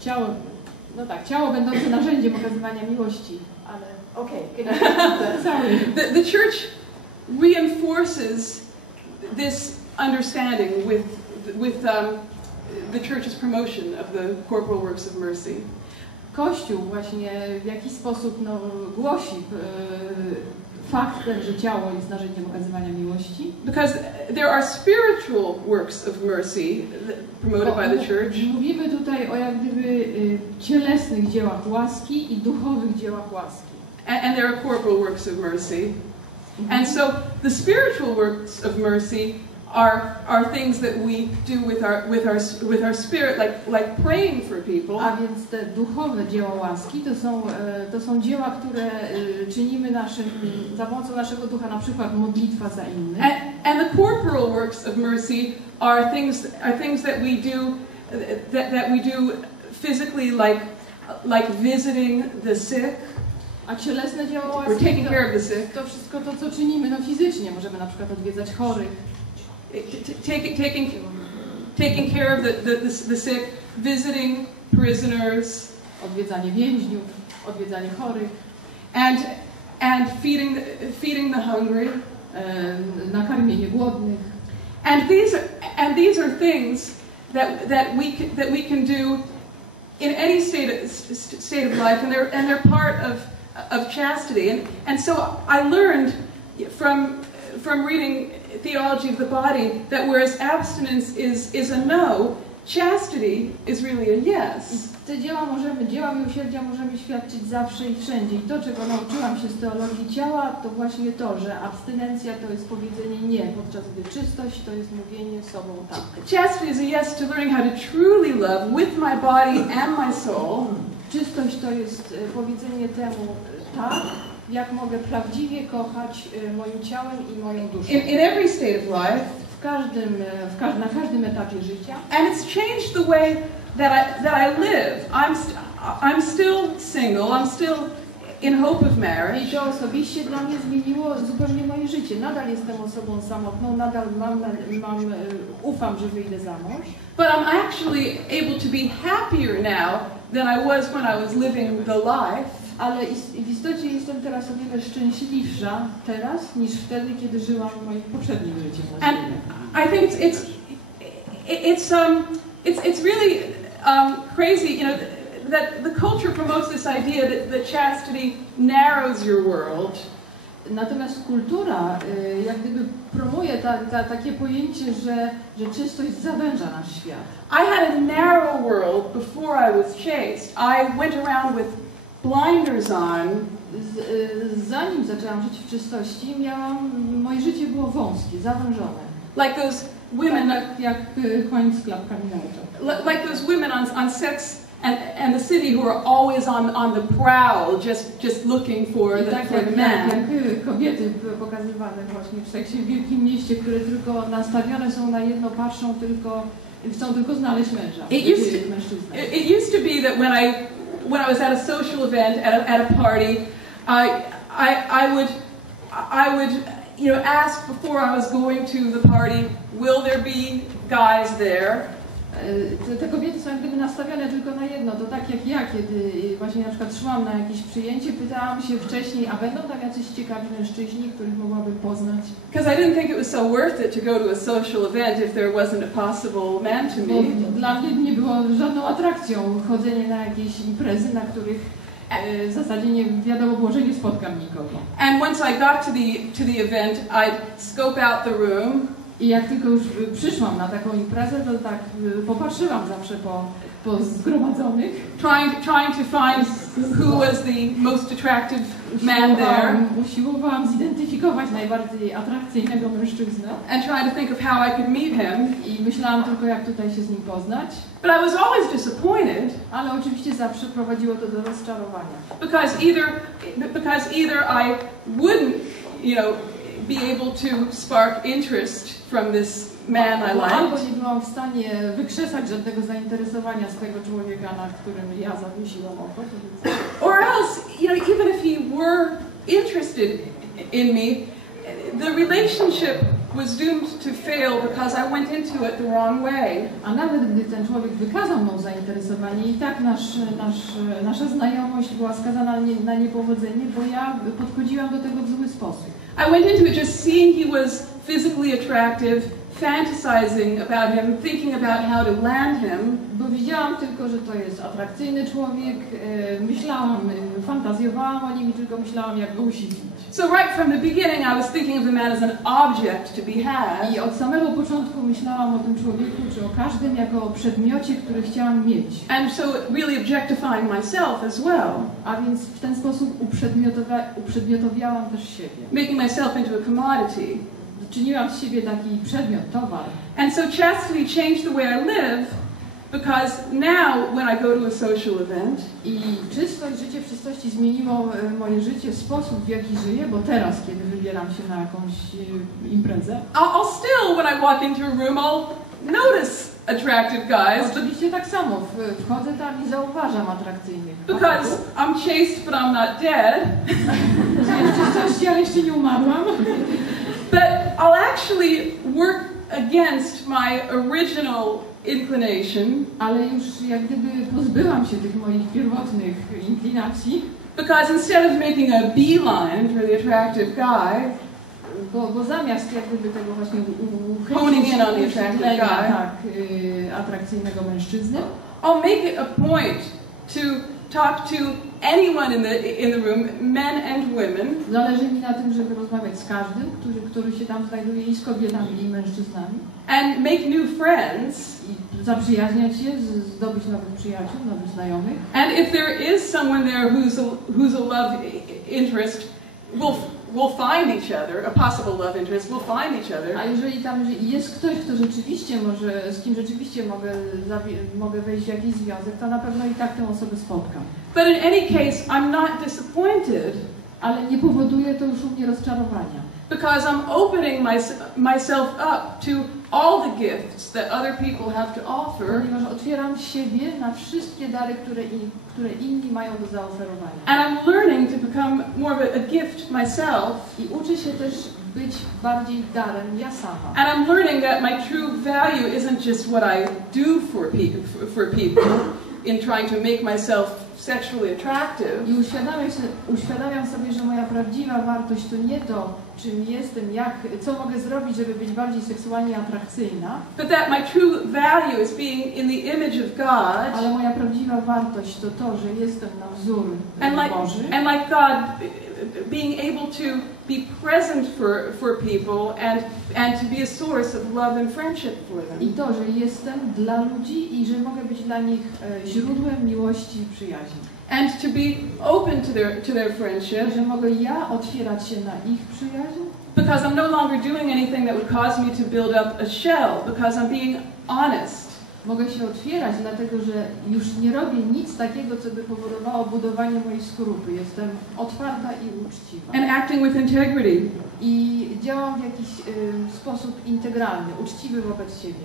Ciało, no tak, ciało będące narzędziem okazywania miłości, ale sorry. The church reinforces this understanding with the church's promotion of the corporal works of mercy. Kościół właśnie w jakiś sposób głosi fakt ten, że ciało jest narzędziem okazywania miłości. Because there are spiritual works of mercy promoted by the church. Mówimy tutaj o jak gdyby cielesnych dziełach łaski i duchowych dziełach łaski. And there are corporal works of mercy. And so the spiritual works of mercy are things that we do with our spirit, like praying for people. A więc te duchowe dzieła łaski to są dzieła, które czynimy za pomocą naszego ducha, na przykład modlitwa za innych. And the corporal works of mercy are things that we do physically, like visiting the sick. A cielesne dzieła łaski to wszystko to, co czynimy fizycznie. Możemy na przykład odwiedzać chorych. Taking care of the sick, visiting prisoners, odwiedzanie więźniów, odwiedzanie chorych, and feeding the hungry, nakarmienie głodnych. And these are things that we can do in any state of life, and they're part of chastity. And so I learned from reading theology of the body that whereas abstinence is a no, chastity is really a yes. Te dzieła miłosierdzia możemy świadczyć zawsze i wszędzie. I to, czego nauczyłam się z teologii ciała, to właśnie to, że abstynencja to jest powiedzenie nie, podczas gdy czystość to jest mówienie sobą tak. Chastity is a yes to learning how to truly love with my body and my soul. Czystość to jest powiedzenie temu tak, jak mogę prawdziwie kochać moim ciałem i moją duszą. In every state of life. Na każdym etapie życia. And it's changed the way that I live. I'm still single. I'm still in hope of marriage. I to osobiście dla mnie zmieniło zupełnie moje życie. Nadal jestem osobą samotną, nadal ufam, że wyjdę za mąż. But I'm actually able to be happier now than I was when I was living the life. Ale w istocie jestem teraz o wiele szczęśliwsza teraz niż wtedy, kiedy żyłam w moim poprzednim życiu. And I think it's really crazy, you know, that the culture promotes this idea that chastity narrows your world. Natomiast kultura jak gdyby promuje takie pojęcie, że czystość zawęża nasz świat. I had a narrow world before I was chaste. I went around with blinders on. Zanim zaczęłam żyć w czystości, moje życie było wąskie, zawężone. Like those women, jak koń z klapkami na oczach. Like those women on Sex and the City who are always on the prowl, just looking for the man. Jak kobiety pokazywane właśnie w Seksie w Wielkim Mieście, które tylko nastawione są na jedno, chcą tylko znaleźć męża. It used to be that when I was at a social event, at a party, I would you know, ask before I was going to the party, will there be guys there? Te kobiety są jak gdyby nastawione tylko na jedno. To tak jak ja, kiedy właśnie na przykład szłam na jakieś przyjęcie, pytałam się wcześniej, a będą tam jacyś ciekawi mężczyźni, których mogłabym poznać? Because I didn't think it was so worth it to go to a social event if there wasn't a possible man to meet. Dla mnie nie było żadną atrakcją chodzenie na jakieś imprezy, na których w zasadzie nie wiadomo było, że nie spotkam nikogo. And once I got to the event, I'd scope out the room. I jak tylko już przyszłam na taką imprezę, to tak popatrzyłam zawsze po zgromadzonych. Trying to find who was the most attractive man there. Usiłowałam zidentyfikować najbardziej atrakcyjnego mężczyznę. And trying to think of how I could meet him. I myślałam tylko, jak tutaj się z nim poznać. But I was always disappointed. Ale oczywiście zawsze prowadziło to do rozczarowania. Because either I wouldn't, you know, be able to spark interest from this man I liked. Albo nie byłam w stanie wykrzesać żadnego zainteresowania z tego człowieka, na którym ja zawiesiłam oko. Or else, you know, even if he were interested in me, the relationship was doomed to fail because I went into it the wrong way. A nawet gdy ten człowiek wykazał mną zainteresowanie, i tak nasza znajomość była skazana na niepowodzenie, bo ja podchodziłam do tego w zły sposób. I went into it just seeing he was physically attractive, fantasizing about him, thinking about how to land him. Bo widziałam tylko, że to jest atrakcyjny człowiek, myślałam, fantazjowałam o nim i tylko myślałam, jak go usilić. So right from the beginning I was thinking of the man as an object to be had. I od samego początku myślałam o tym człowieku, czy o każdym jako o przedmiocie, który chciałam mieć. And so really objectifying myself as well. A więc w ten sposób uprzedmiotowiałam też siebie. Making myself into a commodity. Czyniłam z siebie taki przedmiot, towar. And so chastity changed the way I live, because now when I go to a social event, i czystość, życie w czystości zmieniło moje życie, sposób, w jaki żyję, bo teraz, kiedy wybieram się na jakąś imprezę, I'll still, when I walk into a room, I'll notice attractive guys. Oczywiście tak samo, wchodzę tam i zauważam atrakcyjnych. Because I'm chaste, but I'm not dead. Żyję w czystości, ale jeszcze nie umarłam. But I'll actually work against my original inclination. Ale już jak gdyby pozbyłam się tych moich pierwotnych inklinacji. Because instead of making a beeline for the attractive guy, bo zamiast jak gdyby tego właśnie honing in on the attractive guy, tak, atrakcyjnego mężczyzny, I'll make it a point to talk to anyone in the room, men and women. Zależy mi na tym, żeby rozmawiać z każdym, który się tam znajduje, i z kobietami, i mężczyznami. And make new friends. I zaprzyjaźniać się, zdobyć nowych przyjaciół, nowych znajomych. And if there is someone there who's a love interest, we'll find each other, a possible love interest, we'll find each other. A jeżeli tam jest ktoś, kto rzeczywiście może, z kim rzeczywiście mogę wejść w jakiś związek, to na pewno i tak tę osobę spotkam. But in any case, I'm not disappointed. Ale nie powoduje to już u mnie rozczarowania. Because I'm opening myself up to all the gifts that other people have to offer. Ponieważ otwieram siebie na wszystkie dary, które inni mają do zaoferowania. And I'm learning to become more of a gift myself. I uczę się też być bardziej darem ja sama. And I'm learning that my true value isn't just what I do for people in trying to make myself sexually attractive. I uświadamiam sobie, że moja prawdziwa wartość to nie to, czym jestem, co mogę zrobić, żeby być bardziej seksualnie atrakcyjna. But that my true value is being in the image of God. Ale moja prawdziwa wartość to to, że jestem na wzór Boży. And like God, being able to be present for people and to be a source of love and friendship for them. I to, że jestem dla ludzi i że mogę być dla nich źródłem miłości i przyjaźni. And to be open to their friendship. Że mogę ja otwierać się na ich przyjaźń. Because I'm no longer doing anything that would cause me to build up a shell. Because I'm being honest. Mogę się otwierać, dlatego że już nie robię nic takiego, co by powodowało budowanie mojej skorupy. Jestem otwarta i uczciwa. And acting with integrity. I działam w jakiś sposób integralny, uczciwy wobec siebie.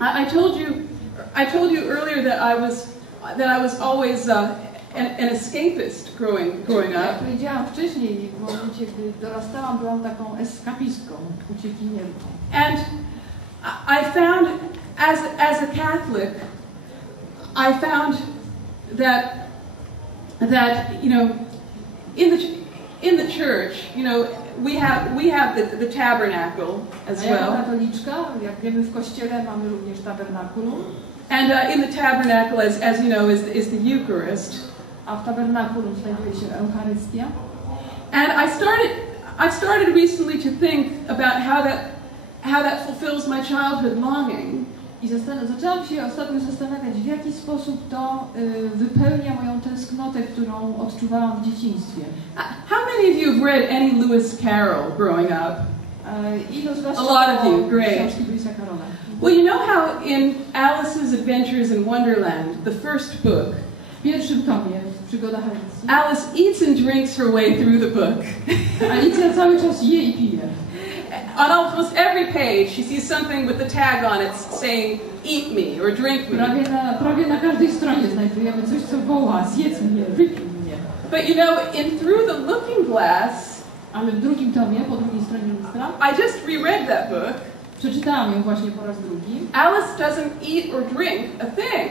I told you earlier that I was always an escapist growing up. Jak powiedziałam wcześniej, w momencie, gdy dorastałam, byłam taką eskapistką, uciekinierką. And I found, as a Catholic, I found that you know, in the church, you know, we have the tabernacle as well. Jako katoliczka, jak wiemy, w kościele mamy również tabernakulum. And in the tabernacle, as you know, is the Eucharist. A w tabernakulum znajduje się Eucharystia. And I started recently to think about how that fulfills my childhood longing. I zaczęłam się ostatnio zastanawiać, w jaki sposób to wypełnia moją tęsknotę, którą odczuwałam w dzieciństwie. How many of you have read any Lewis Carroll growing up? Ilu z was A lot of you, great. książki Lewisa Carrolla? Well, you know how in Alice's Adventures in Wonderland, the first book, w pierwszym tomie, w Przygodach Alicji, Alice eats and drinks her way through the book. Alicja cały czas je i pije. On almost every page, she sees something with the tag on it saying, "Eat me" or "Drink me." Prawie na każdej stronie znajdujemy coś, co woła: zjedz mnie, wypij mnie. But you know, through the looking glass, Ale w drugim tomie, po drugiej stronie listra, I just reread that book. przeczytałam ją właśnie po raz drugi. Alice doesn't eat or drink a thing.